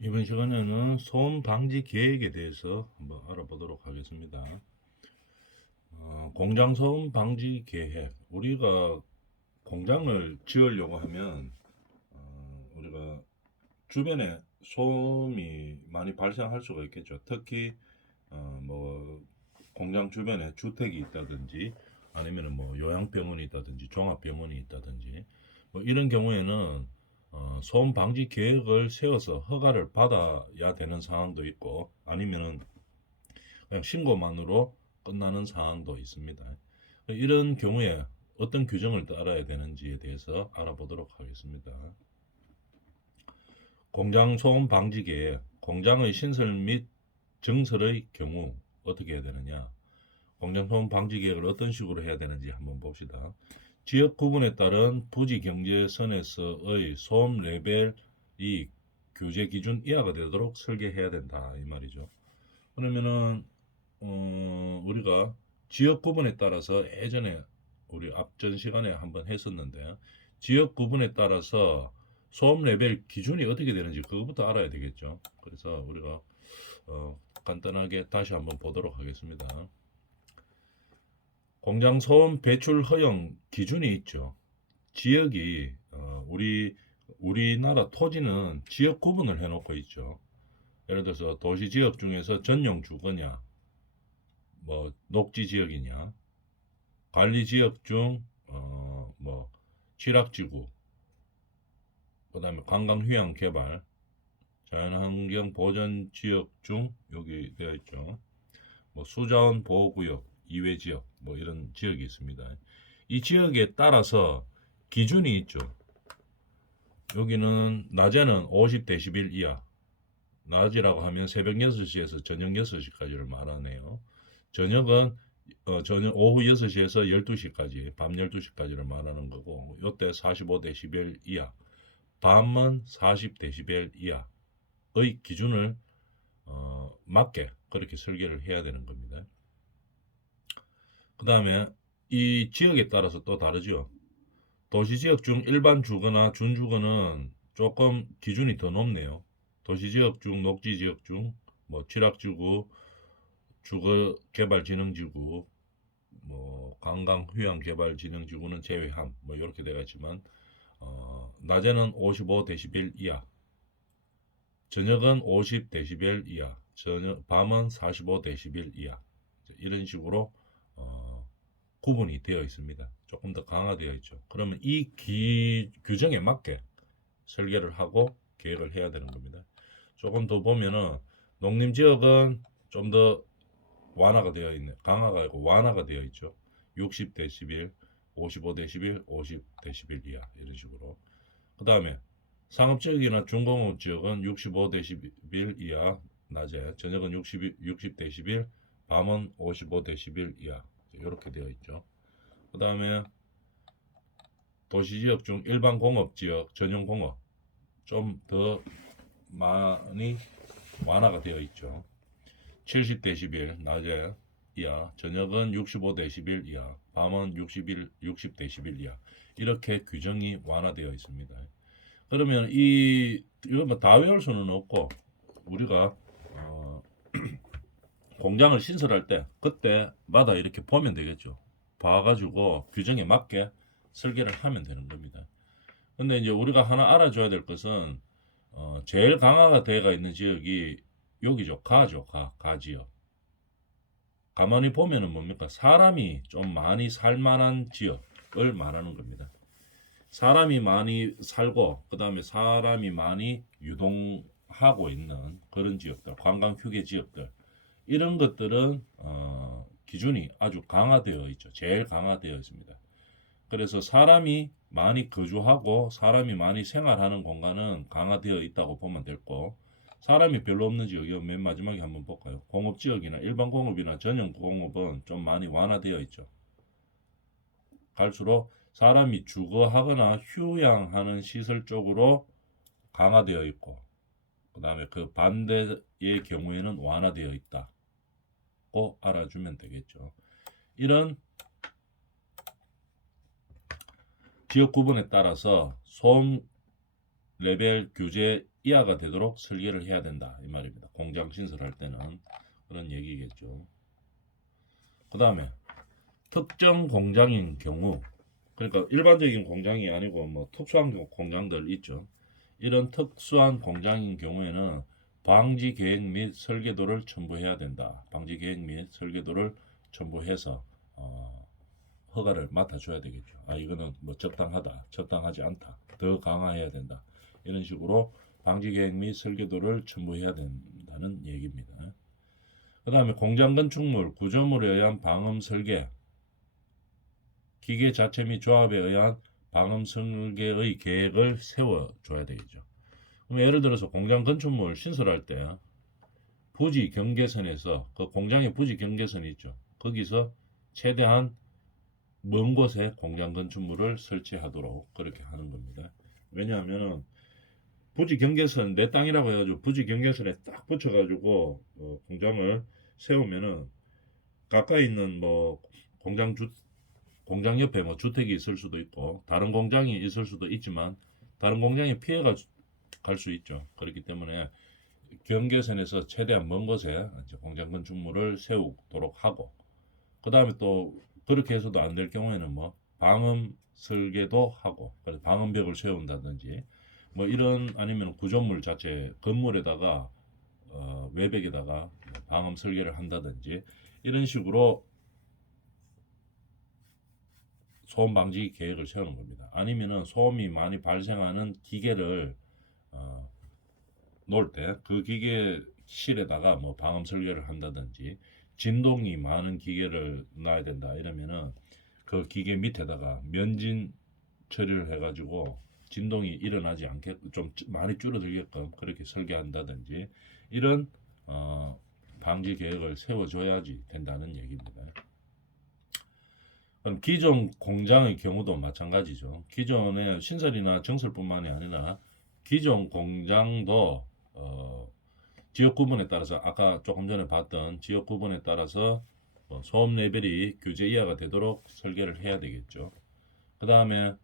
이번 시간에는 소음 방지 계획에 대해서 한번 알아보도록 하겠습니다. 공장 소음 방지 계획. 우리가 공장을 지으려고 하면 우리가 주변에 소음이 많이 발생할 수가 있겠죠. 특히 뭐 공장 주변에 주택이 있다든지 아니면 뭐 요양병원이 있다든지 종합병원이 있다든지 뭐 이런 경우에는 소음 방지 계획을 세워서 허가를 받아야 되는 상황도 있고 아니면은 그냥 신고만으로 끝나는 상황도 있습니다. 이런 경우에 어떤 규정을 따라야 되는지에 대해서 알아보도록 하겠습니다. 공장 소음 방지 계획, 공장의 신설 및 증설의 경우 어떻게 해야 되느냐? 공장 소음 방지 계획을 어떤 식으로 해야 되는지 한번 봅시다. 지역 구분에 따른 부지 경제선에서의 소음 레벨이 규제 기준 이하가 되도록 설계해야 된다 이 말이죠. 그러면은 우리가 지역 구분에 따라서 예전에 우리 앞전 시간에 한번 했었는데 지역 구분에 따라서 소음 레벨 기준이 어떻게 되는지 그것부터 알아야 되겠죠. 그래서 우리가 간단하게 다시 한번 보도록 하겠습니다. 공장 소음 배출 허용 기준이 있죠. 지역이 우리나라 토지는 지역 구분을 해놓고 있죠. 예를 들어서 도시 지역 중에서 전용 주거냐, 뭐 녹지 지역이냐, 관리 지역 중 뭐 취락지구, 그다음에 관광 휴양 개발, 자연환경 보전 지역 중 여기 되어 있죠. 뭐 수자원 보호구역, 이외 지역, 뭐 이런 지역이 있습니다. 이 지역에 따라서 기준이 있죠. 여기는 낮에는 50데시벨 이하, 낮이라고 하면 새벽 6시에서 저녁 6시까지를 말하네요. 저녁은 저녁 오후 6시에서 12시까지, 밤 12시까지를 말하는 거고, 요때 45데시벨 이하, 밤은 40데시벨 이하의 기준을 맞게 그렇게 설계를 해야 되는 겁니다. 그 다음에 이 지역에 따라서 또 다르죠. 도시지역 중 일반 주거나 준주거는 조금 기준이 더 높네요. 도시지역 중, 녹지지역 중, 뭐 취락지구, 주거개발진흥지구, 뭐 관광휴양개발진흥지구는 제외함, 뭐 이렇게 되어 있지만 낮에는 55데시벨 이하, 저녁은 50데시벨 이하, 밤은 45데시벨 이하 이런 식으로 구분이 되어 있습니다. 조금 더 강화되어 있죠. 그러면 이 규정에 맞게 설계를 하고 계획을 해야 되는 겁니다. 조금 더 보면은 농림지역은 좀 더 완화가 되어 있네. 강화가 아니고 완화가 되어 있죠. 60데시벨, 55데시벨, 50데시벨 이하 이런 식으로. 그 다음에 상업지역이나 중공업지역은 65데시벨 이하 낮에, 저녁은 60데시벨, 밤은 55데시벨 이하 이렇게 되어 있죠. 그 다음에 도시지역 중 일반 공업지역, 전용 공업 좀 더 많이 완화가 되어 있죠. 70데시벨 낮에 이하, 저녁은 65데시벨 이하, 밤은 60데시벨 이하 이렇게 규정이 완화되어 있습니다. 그러면 이거 뭐 다 외울 수는 없고 우리가 공장을 신설할 때 그때마다 이렇게 보면 되겠죠. 봐가지고 규정에 맞게 설계를 하면 되는 겁니다. 근데 이제 우리가 하나 알아줘야 될 것은 제일 강화가 되어 있는 지역이 여기죠. 가죠. 가 지역. 가만히 보면은 뭡니까? 사람이 좀 많이 살 만한 지역을 말하는 겁니다. 사람이 많이 살고 그다음에 사람이 많이 유동하고 있는 그런 지역들, 관광 휴게 지역들 이런 것들은 기준이 아주 강화되어 있죠. 제일 강화되어 있습니다. 그래서 사람이 많이 거주하고 사람이 많이 생활하는 공간은 강화되어 있다고 보면 되고 사람이 별로 없는 지역이 맨 마지막에 한번 볼까요? 공업지역이나 일반 공업이나 전용 공업은 좀 많이 완화되어 있죠. 갈수록 사람이 주거하거나 휴양하는 시설 쪽으로 강화되어 있고 그 다음에 그 반대의 경우에는 완화되어 있다고 알아주면 되겠죠. 이런 지역 구분에 따라서 소음 레벨 규제 이하가 되도록 설계를 해야 된다 이 말입니다. 공장 신설할 때는 그런 얘기겠죠. 그 다음에 특정 공장인 경우, 그러니까 일반적인 공장이 아니고 뭐 특수한 공장들 있죠. 이런 특수한 공장인 경우에는 방지 계획 및 설계도를 첨부해야 된다. 방지 계획 및 설계도를 첨부해서 허가를 맡아줘야 되겠죠. 아, 이거는 뭐 적당하다, 적당하지 않다, 더 강화해야 된다. 이런 식으로 방지 계획 및 설계도를 첨부해야 된다는 얘기입니다. 그 다음에 공장 건축물, 구조물에 의한 방음 설계, 기계 자체 및 조합에 의한 방음 설계의 계획을 세워줘야 되겠죠. 그럼 예를 들어서 공장 건축물 신설할 때 부지 경계선에서 그 공장의 부지 경계선이 있죠. 거기서 최대한 먼 곳에 공장 건축물을 설치하도록 그렇게 하는 겁니다. 왜냐하면은 부지 경계선 내 땅이라고 해가지고 부지 경계선에 딱 붙여가지고 공장을 세우면은 가까이 있는 뭐 공장 옆에 뭐 주택이 있을 수도 있고 다른 공장이 있을 수도 있지만 다른 공장에 피해가 갈 수 있죠. 그렇기 때문에 경계선에서 최대한 먼 곳에 이제 공장 건축물을 세우도록 하고, 그 다음에 또 그렇게 해서도 안 될 경우에는 뭐 방음 설계도 하고, 그래서 방음벽을 세운다든지 뭐 이런, 아니면 구조물 자체 건물에다가 외벽에다가 방음 설계를 한다든지 이런 식으로 소음 방지 계획을 세우는 겁니다. 아니면은 소음이 많이 발생하는 기계를 놓을 때 그 기계실에다가 뭐 방음 설계를 한다든지, 진동이 많은 기계를 놔야 된다 이러면은 그 기계 밑에다가 면진 처리를 해가지고 진동이 일어나지 않게 좀 많이 줄어들게끔 그렇게 설계한다든지 이런 방지 계획을 세워줘야지 된다는 얘기입니다. 그럼 기존 공장의 경우도 마찬가지죠. 기존의 신설이나 정설뿐만이 아니라 기존 공장도 지역 구분에 따라서, 아까 조금 전에 봤던 지역 구분에 따라서 소음 레벨이 규제 이하가 되도록 설계를 해야 되겠죠. 그 다음에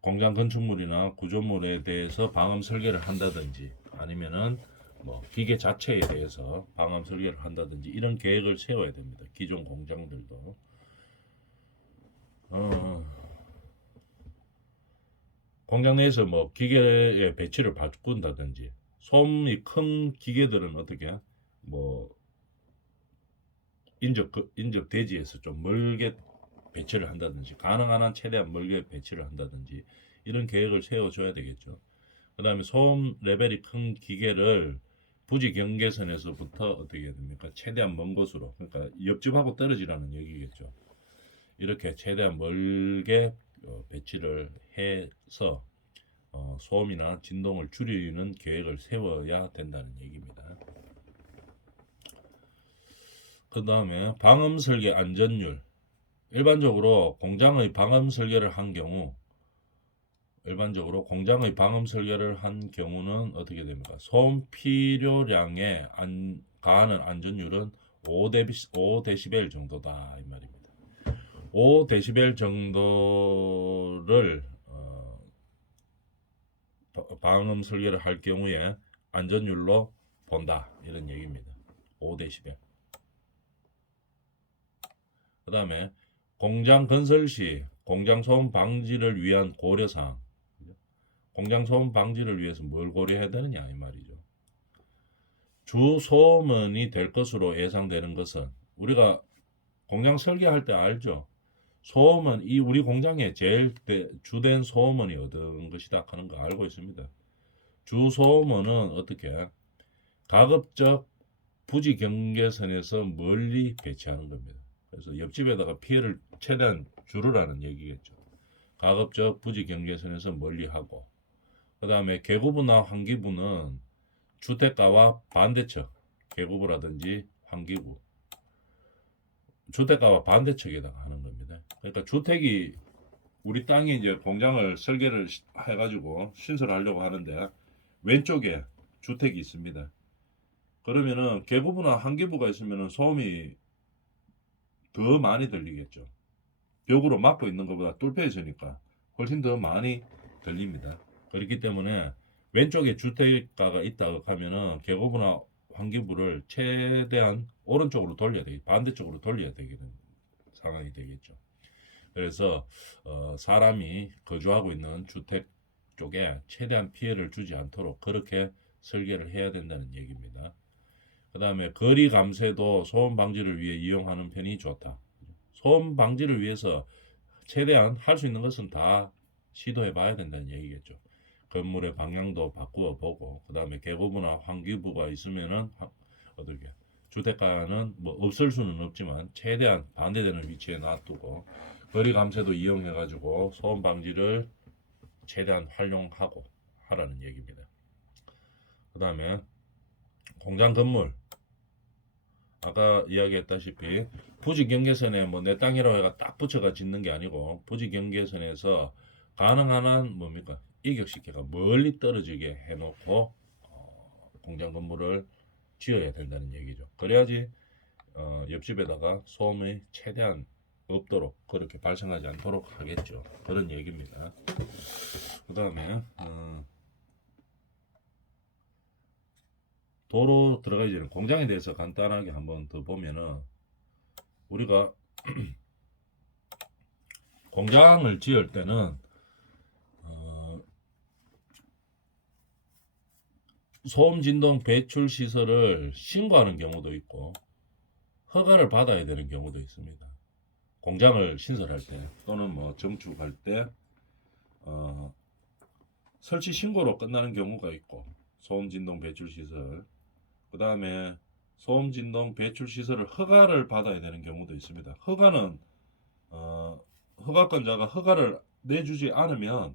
공장 건축물이나 구조물에 대해서 방음 설계를 한다든지 아니면은 뭐 기계 자체에 대해서 방음 설계를 한다든지 이런 계획을 세워야 됩니다. 기존 공장들도. 공장 내에서 뭐 기계의 배치를 바꾼다든지, 소음이 큰 기계들은 어떻게 뭐 인접 대지에서 좀 멀게 배치를 한다든지, 가능한 한 최대한 멀게 배치를 한다든지 이런 계획을 세워줘야 되겠죠. 그 다음에 소음 레벨이 큰 기계를 부지 경계선에서부터 어떻게 해야 됩니까? 최대한 먼 곳으로, 그러니까 옆집하고 떨어지라는 얘기겠죠. 이렇게 최대한 멀게 배치를 해서 소음이나 진동을 줄이는 계획을 세워야 된다는 얘기입니다. 그 다음에 방음 설계 안전율. 일반적으로 공장의 방음 설계를 한 경우는 어떻게 됩니까? 소음 필요량에 가하는 안전율은 5데시벨 정도다 이 말입니다. 5데시벨 정도를 방음 설계를 할 경우에 안전율로 본다 이런 얘기입니다. 5데시벨. 그 다음에 공장 건설 시 공장 소음 방지를 위한 고려사항. 공장 소음 방지를 위해서 뭘 고려해야 되느냐 이 말이죠. 주 소음원이 될 것으로 예상되는 것은, 우리가 공장 설계할 때 알죠. 소음원, 이 우리 공장의 제일 주된 소음원이 어떤 것이다 하는 거 알고 있습니다. 주 소음원은 어떻게 가급적 부지 경계선에서 멀리 배치하는 겁니다. 그래서 옆집에다가 피해를 최대한 줄으라는 얘기겠죠. 가급적 부지 경계선에서 멀리 하고, 그 다음에 계급부나 환기부는 주택가와 반대측, 계급부라든지 환기부, 주택가와 반대측에다가 하는 겁니다. 그러니까 주택이, 우리 땅에 이제 공장을 설계를 해가지고 신설하려고 하는데 왼쪽에 주택이 있습니다. 그러면은 계급부나 환기부가 있으면은 소음이 더 많이 들리겠죠. 벽으로 막고 있는 것보다 뚫려 있으니까 훨씬 더 많이 들립니다. 그렇기 때문에 왼쪽에 주택가가 있다고 하면은 계곡부나 환기부를 최대한 오른쪽으로 돌려야 되겠, 반대쪽으로 돌려야 되는 상황이 되겠죠. 그래서 사람이 거주하고 있는 주택 쪽에 최대한 피해를 주지 않도록 그렇게 설계를 해야 된다는 얘기입니다. 그 다음에 거리 감쇄도 소음 방지를 위해 이용하는 편이 좋다. 소음 방지를 위해서 최대한 할 수 있는 것은 다 시도해 봐야 된다는 얘기겠죠. 건물의 방향도 바꾸어 보고, 그 다음에 계곡부나 환기부가 있으면은 어떻게 주택가는 뭐 없을 수는 없지만 최대한 반대되는 위치에 놔두고, 거리 감쇄도 이용해 가지고 소음 방지를 최대한 활용하고 하라는 얘기입니다. 그 다음에 공장 건물, 아까 이야기했다시피 부지 경계선에 뭐 내 땅이라고 해가 딱 붙여가 짓는 게 아니고, 부지 경계선에서 가능한 한 뭡니까 이격시켜가 멀리 떨어지게 해놓고 공장 건물을 지어야 된다는 얘기죠. 그래야지 옆집에다가 소음이 최대한 없도록, 그렇게 발생하지 않도록 하겠죠. 그런 얘기입니다. 그 다음에 도로 들어가기 전에 공장에 대해서 간단하게 한번 더 보면은, 우리가 공장을 지을 때는 소음 진동 배출 시설을 신고하는 경우도 있고 허가를 받아야 되는 경우도 있습니다. 공장을 신설할 때 또는 뭐 증축할 때 설치 신고로 끝나는 경우가 있고, 소음 진동 배출 시설, 그 다음에 소음 진동 배출 시설을 허가를 받아야 되는 경우도 있습니다. 허가는 허가권자가 허가를 내주지 않으면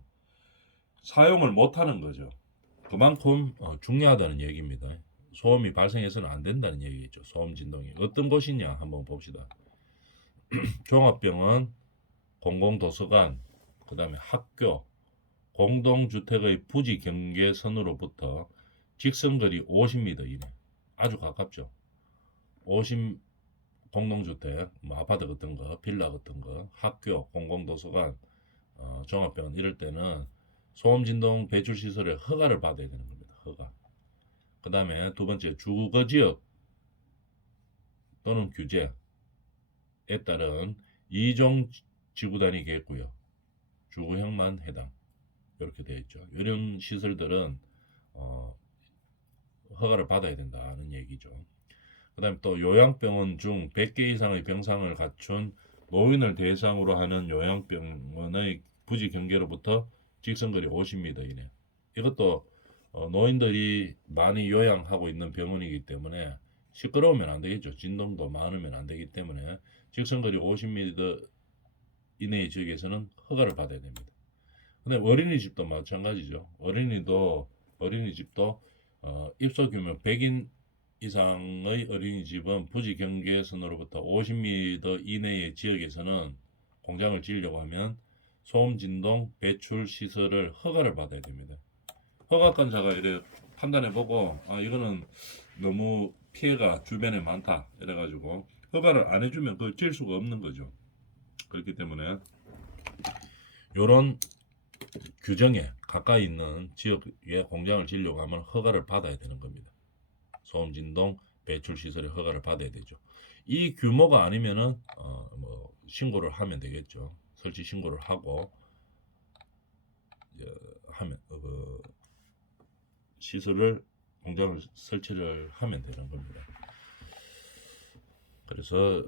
사용을 못하는 거죠. 그만큼 중요하다는 얘기입니다. 소음이 발생해서는 안 된다는 얘기죠. 소음 진동이 어떤 곳이냐 한번 봅시다. 종합병원, 공공도서관, 그 다음에 학교, 공동주택의 부지 경계선으로부터 직선거리 50m 이내, 아주 가깝죠. 50 공동주택, 뭐 아파트 같은 거, 빌라 같은 거, 학교, 공공도서관, 종합병원 이럴 때는 소음진동 배출시설에 허가를 받아야 되는 겁니다. 허가. 그 다음에 두 번째, 주거지역 또는 규제에 따른 2종 지구단위 계획구역, 주거형만 해당. 이렇게 되어 있죠. 이런 시설들은 허가를 받아야 된다는 얘기죠. 그 다음에 또 요양병원 중 100개 이상의 병상을 갖춘 노인을 대상으로 하는 요양병원의 부지 경계로부터 직선거리 50m 이내. 이것도 노인들이 많이 요양하고 있는 병원이기 때문에 시끄러우면 안 되겠죠. 진동도 많으면 안 되기 때문에 직선거리 50m 이내의 지역에서는 허가를 받아야 됩니다. 근데 어린이집도 마찬가지죠. 어린이집도 입소 규모 100인 이상의 어린이집은 부지 경계선으로부터 50m 이내의 지역에서는 공장을 지으려고 하면 소음 진동 배출 시설을 허가를 받아야 됩니다. 허가권자가 이렇게 판단해보고 이거는 너무 피해가 주변에 많다 이래가지고 허가를 안 해주면 그걸 지을 수가 없는 거죠. 그렇기 때문에 이런 규정에 가까이 있는 지역에 공장을 지으려고 하면 허가를 받아야 되는 겁니다. 소음 진동 배출 시설의 허가를 받아야 되죠. 이 규모가 아니면은 뭐 신고를 하면 되겠죠. 설치 신고를 하고 하면 시설을 공장을 설치를 하면 되는 겁니다. 그래서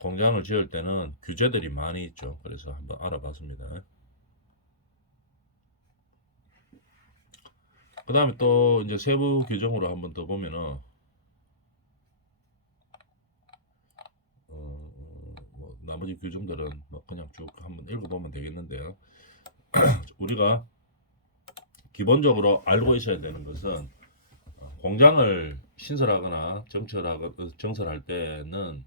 공장을 지을 때는 규제들이 많이 있죠. 그래서 한번 알아봤습니다. 그 다음에 또 이제 세부 규정으로 한번 더 보면은 뭐 나머지 규정들은 뭐 그냥 쭉 한번 읽어보면 되겠는데요. 우리가 기본적으로 알고 있어야 되는 것은 공장을 신설하거나 정설할 때는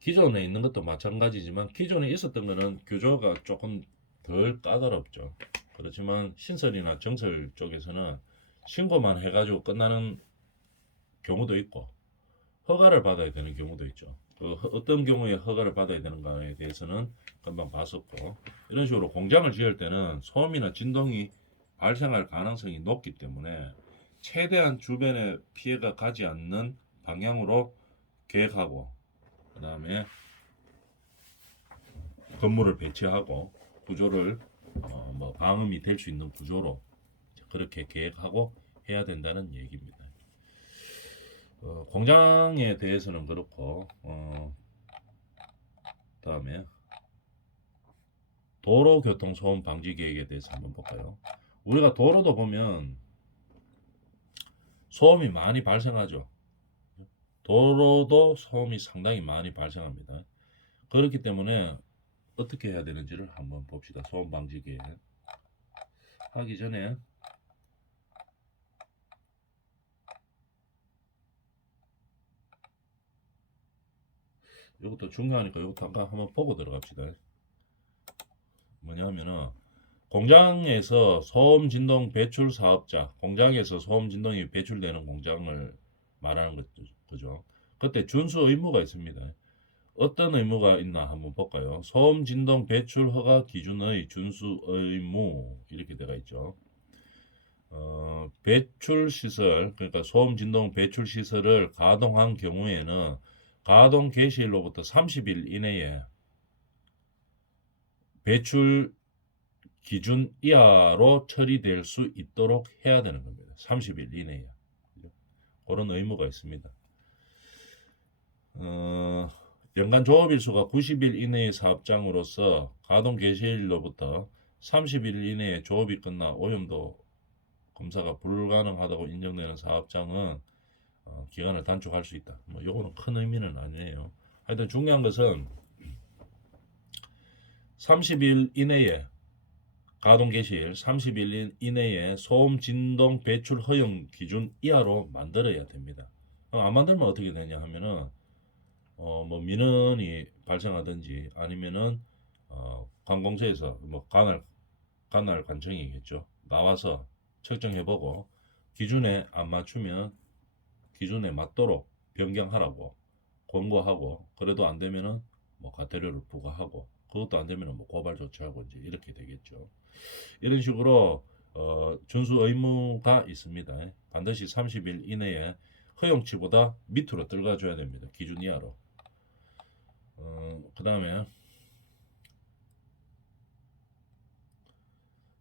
기존에 있는 것도 마찬가지지만 기존에 있었던 것은 규조가 조금 덜 까다롭죠. 그렇지만 신설이나 정설 쪽에서는 신고만 해가지고 끝나는 경우도 있고 허가를 받아야 되는 경우도 있죠. 어떤 경우에 허가를 받아야 되는가에 대해서는 금방 봤었고, 이런 식으로 공장을 지을 때는 소음이나 진동이 발생할 가능성이 높기 때문에 최대한 주변에 피해가 가지 않는 방향으로 계획하고, 그 다음에 건물을 배치하고 구조를 뭐 방음이 될 수 있는 구조로 그렇게 계획하고 해야 된다는 얘기입니다. 공장에 대해서는 그렇고, 그다음에 도로교통소음 방지 계획에 대해서 한번 볼까요? 우리가 도로도 보면 소음이 많이 발생하죠. 도로도 소음이 상당히 많이 발생합니다. 그렇기 때문에 어떻게 해야 되는지를 한번 봅시다. 소음 방지 계획 하기 전에 이것도 중요하니까 이것도 잠깐 한번 보고 들어갑시다. 뭐냐면은 공장에서 소음 진동 배출 사업자, 공장에서 소음 진동이 배출되는 공장을 말하는 거죠. 그때 준수 의무가 있습니다. 어떤 의무가 있나 한번 볼까요? 소음 진동 배출 허가 기준의 준수 의무 이렇게 되어 있죠. 배출 시설, 그러니까 소음 진동 배출 시설을 가동한 경우에는 가동 개시일로부터 30일 이내에 배출 기준 이하로 처리될 수 있도록 해야 되는 겁니다. 30일 이내에. 그런 의무가 있습니다. 연간 조업일수가 90일 이내의 사업장으로서 가동 개시일로부터 30일 이내에 조업이 끝나 오염도 검사가 불가능하다고 인정되는 사업장은 기간을 단축할 수 있다. 뭐 요거는 큰 의미는 아니에요. 하여튼 중요한 것은 30일 이내에 가동 개시일 30일 이내에 소음 진동 배출 허용 기준 이하로 만들어야 됩니다. 안 만들면 어떻게 되냐 하면은 뭐 민원이 발생하든지 아니면은 관공서에서 뭐 관할 관청이겠죠. 나와서 측정해보고 기준에 안 맞추면 기준에 맞도록 변경하라고 권고하고, 그래도 안 되면은 뭐 과태료를 부과하고, 그것도 안 되면은 뭐 고발 조치하고 이제 이렇게 되겠죠. 이런 식으로 준수 의무가 있습니다. 반드시 30일 이내에 허용치보다 밑으로 들어가줘야 됩니다. 기준 이하로. 그 다음에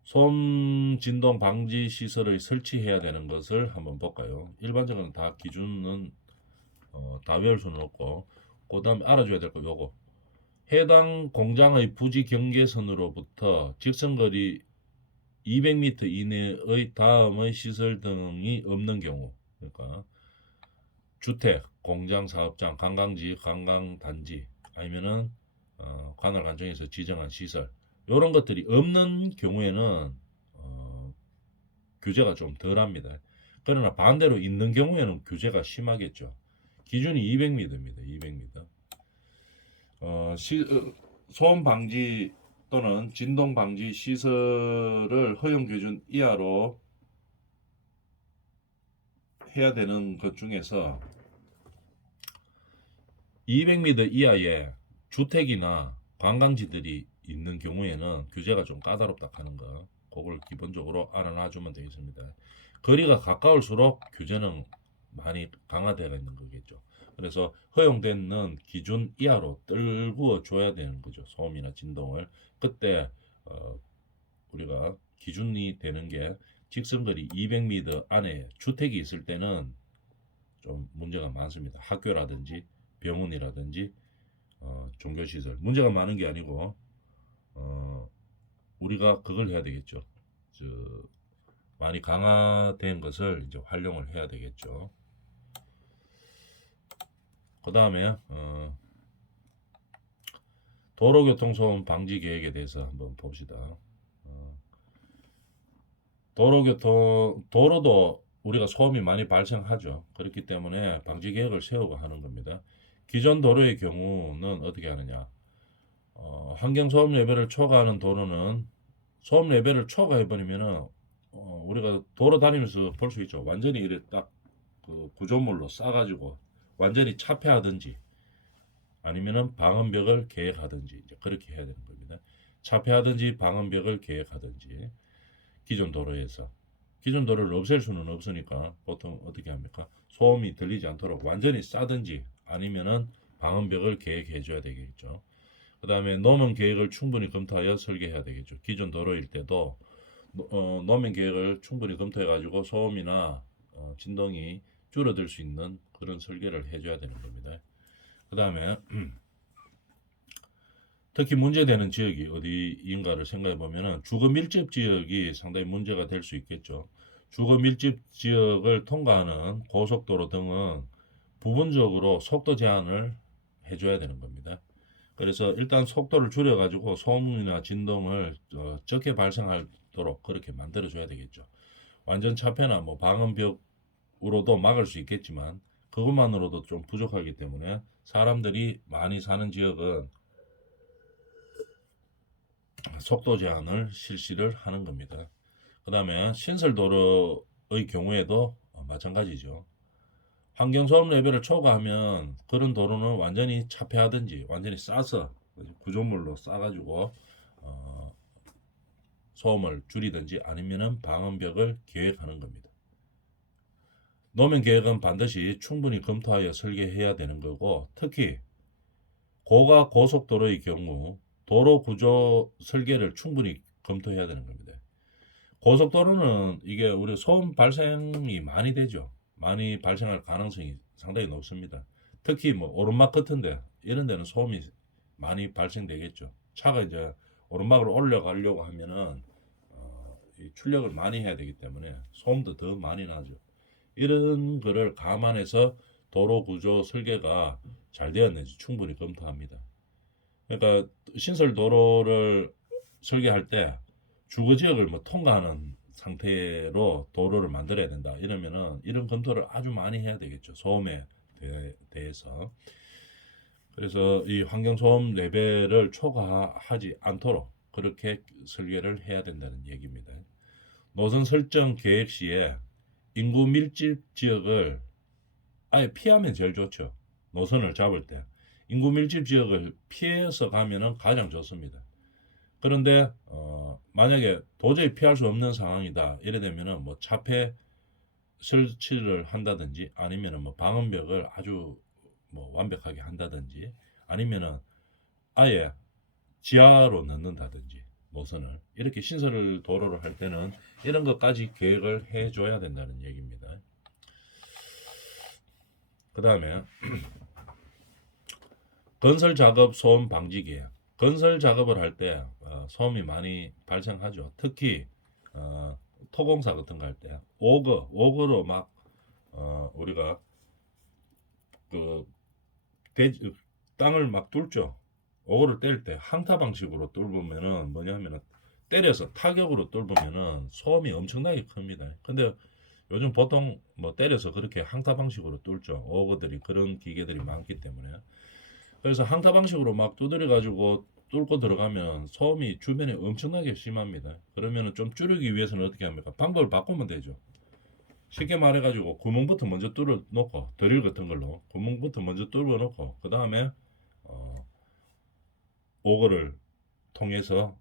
소음 진동 방지 시설을 설치해야 되는 것을 한번 볼까요? 일반적으로 다 기준은 다 외울 수는 없고, 그 다음에 알아줘야 될 거 요거. 해당 공장의 부지 경계선으로부터 직선거리 200m 이내의 다음의 시설 등이 없는 경우, 그러니까 주택, 공장, 사업장, 관광지, 관광단지, 아니면은 관할 관청에서 지정한 시설, 이런 것들이 없는 경우에는 규제가 좀 덜합니다. 그러나 반대로 있는 경우에는 규제가 심하겠죠. 기준이 200m입니다. 200m. 소음 방지 또는 진동 방지 시설을 허용 기준 이하로 해야 되는 것 중에서 200m 이하의 주택이나 관광지들이 있는 경우에는 규제가 좀 까다롭다 하는 거, 그걸 기본적으로 알아놔주면 되겠습니다. 거리가 가까울수록 규제는 많이 강화되어 있는 거겠죠. 그래서 허용되는 기준 이하로 떨구어 줘야 되는 거죠. 소음이나 진동을. 그때 우리가 기준이 되는 게 직선거리 200m 안에 주택이 있을 때는 좀 문제가 많습니다. 학교라든지 병원이라든지 종교시설 문제가 많은 게 아니고 우리가 그걸 해야 되겠죠. 저, 많이 강화된 것을 이제 활용을 해야 되겠죠. 그 다음에 도로교통소음 방지 계획에 대해서 한번 봅시다. 도로도 우리가 소음이 많이 발생하죠. 그렇기 때문에 방지 계획을 세우고 하는 겁니다. 기존 도로의 경우는 어떻게 하느냐? 환경 소음 레벨을 초과하는 도로는 소음 레벨을 초과해버리면은 우리가 도로 다니면서 볼 수 있죠. 완전히 이래 딱그 구조물로 싸가지고 완전히 차폐하든지 아니면은 방음벽을 계획하든지 이제 그렇게 해야 되는 겁니다. 차폐하든지 방음벽을 계획하든지. 기존 도로에서. 기존 도로를 없앨 수는 없으니까 보통 어떻게 합니까? 소음이 들리지 않도록 완전히 싸든지 아니면은 방음벽을 계획해 줘야 되겠죠. 그 다음에 노면 계획을 충분히 검토하여 설계해야 되겠죠. 기존 도로일 때도 노면 계획을 충분히 검토해 가지고 소음이나 진동이 줄어들 수 있는 그런 설계를 해줘야 되는 겁니다. 그 다음에 특히 문제되는 지역이 어디인가를 생각해 보면은 주거 밀집 지역이 상당히 문제가 될 수 있겠죠. 주거 밀집 지역을 통과하는 고속도로 등은 부분적으로 속도 제한을 해줘야 되는 겁니다. 그래서 일단 속도를 줄여가지고 소음이나 진동을 적게 발생하도록 그렇게 만들어줘야 되겠죠. 완전 차폐나 뭐 방음벽으로도 막을 수 있겠지만 그것만으로도 좀 부족하기 때문에 사람들이 많이 사는 지역은 속도 제한을 실시를 하는 겁니다. 그 다음에 신설도로의 경우에도 마찬가지죠. 환경소음 레벨을 초과하면 그런 도로는 완전히 차폐하든지 완전히 싸서 구조물로 싸가지고 소음을 줄이든지 아니면은 방음벽을 계획하는 겁니다. 노면 계획은 반드시 충분히 검토하여 설계해야 되는 거고 특히 고가 고속도로의 경우 도로 구조 설계를 충분히 검토해야 되는 겁니다. 고속도로는 이게 우리 소음 발생이 많이 되죠. 많이 발생할 가능성이 상당히 높습니다. 특히 뭐 오르막 같은데 이런 데는 소음이 많이 발생되겠죠. 차가 이제 오르막을 올라가려고 하면은 이 출력을 많이 해야 되기 때문에 소음도 더 많이 나죠. 이런 거를 감안해서 도로 구조 설계가 잘 되었는지 충분히 검토합니다. 그러니까 신설 도로를 설계할 때 주거 지역을 뭐 통과하는 상태로 도로를 만들어야 된다. 이러면은 이런 검토를 아주 많이 해야 되겠죠. 소음에 대해서. 그래서 이 환경 소음 레벨을 초과하지 않도록 그렇게 설계를 해야 된다는 얘기입니다. 노선 설정 계획 시에 인구 밀집 지역을 아예 피하면 제일 좋죠. 노선을 잡을 때 인구 밀집 지역을 피해서 가면은 가장 좋습니다. 그런데 만약에 도저히 피할 수 없는 상황이다 이래 되면은 뭐 차폐 설치를 한다든지 아니면은 뭐 방음벽을 아주 뭐 완벽하게 한다든지 아니면은 아예 지하로 넣는다든지 노선을 이렇게 신설 도로를 할 때는 이런 것까지 계획을 해줘야 된다는 얘기입니다. 그 다음에 건설 작업 소음 방지 계획. 건설 작업을 할 때 소음이 많이 발생하죠. 특히 토공사 같은 거 할 때 오거로 막 우리가 그 땅을 막 뚫죠. 오거를 뗄 때 항타 방식으로 뚫으면은 뭐냐면은 때려서 타격으로 뚫으면은 소음이 엄청나게 큽니다. 근데 요즘 보통 뭐 때려서 그렇게 항타 방식으로 뚫죠. 오거들이 그런 기계들이 많기 때문에. 그래서 항타 방식으로 막 두드려 가지고 뚫고 들어가면 소음이 주변에 엄청나게 심합니다. 그러면은 좀 줄이기 위해서는 어떻게 합니까? 방법을 바꾸면 되죠. 쉽게 말해가지고 구멍부터 먼저 뚫어 놓고 드릴 같은 걸로 구멍부터 먼저 뚫어 놓고 그 다음에 오거를 통해서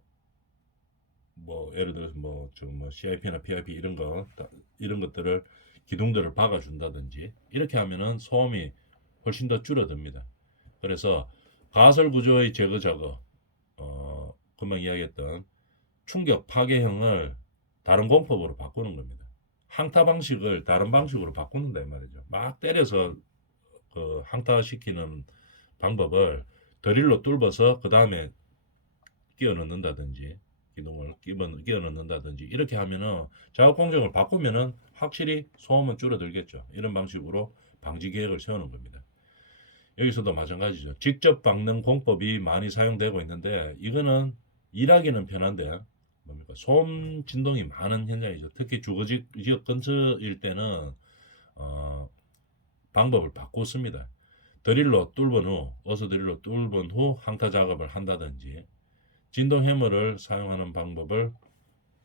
뭐 예를 들어서 뭐 CIP나 PIP 이런 것들을 기둥들을 박아준다든지 이렇게 하면은 소음이 훨씬 더 줄어듭니다. 그래서 가설 구조의 제거 작업 금방 이야기했던 충격 파괴형을 다른 공법으로 바꾸는 겁니다. 항타 방식을 다른 방식으로 바꾸는다 이 말이죠. 막 때려서 그 항타 시키는 방법을 드릴로 뚫어서 그 다음에 끼워 넣는다든지 기둥을 끼워 넣는다든지 이렇게 하면은 작업 공정을 바꾸면은 확실히 소음은 줄어들겠죠. 이런 방식으로 방지 계획을 세우는 겁니다. 여기서도 마찬가지죠. 직접 박는 공법이 많이 사용되고 있는데 이거는 일하기는 편한데 뭡니까? 소음 진동이 많은 현장이죠. 특히 주거 지역 근처일 때는 방법을 바꿨습니다. 드릴로 뚫은 후 어서 드릴로 뚫은 후 항타 작업을 한다든지 진동 해머를 사용하는 방법으로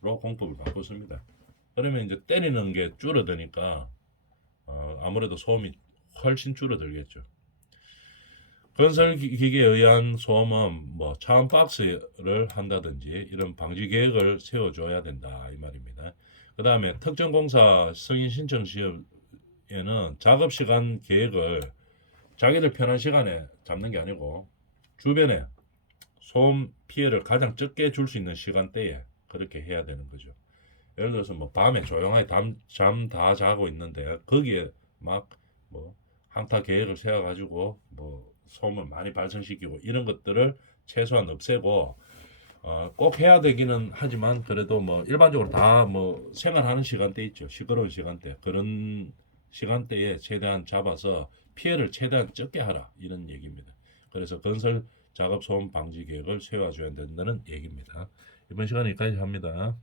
공법을 바꿨습니다. 그러면 이제 때리는 게 줄어드니까 아무래도 소음이 훨씬 줄어들겠죠. 건설 기계에 의한 소음은 뭐 차원 박스를 한다든지 이런 방지 계획을 세워줘야 된다 이 말입니다. 그 다음에 특정 공사 승인 신청 시에는 작업 시간 계획을 자기들 편한 시간에 잡는 게 아니고 주변에 소음 피해를 가장 적게 줄 수 있는 시간대에 그렇게 해야 되는 거죠. 예를 들어서 뭐 밤에 조용하게 잠 다 자고 있는데 거기에 막 뭐 항타 계획을 세워가지고 뭐 소음을 많이 발생시키고 이런 것들을 최소한 없애고 꼭 해야 되기는 하지만 그래도 뭐 일반적으로 다 뭐 생활하는 시간대 있죠. 시끄러운 시간대 그런 시간대에 최대한 잡아서 피해를 최대한 적게 하라 이런 얘기입니다. 그래서 건설 작업 소음 방지 계획을 세워줘야 된다는 얘기입니다. 이번 시간에 여기까지 합니다.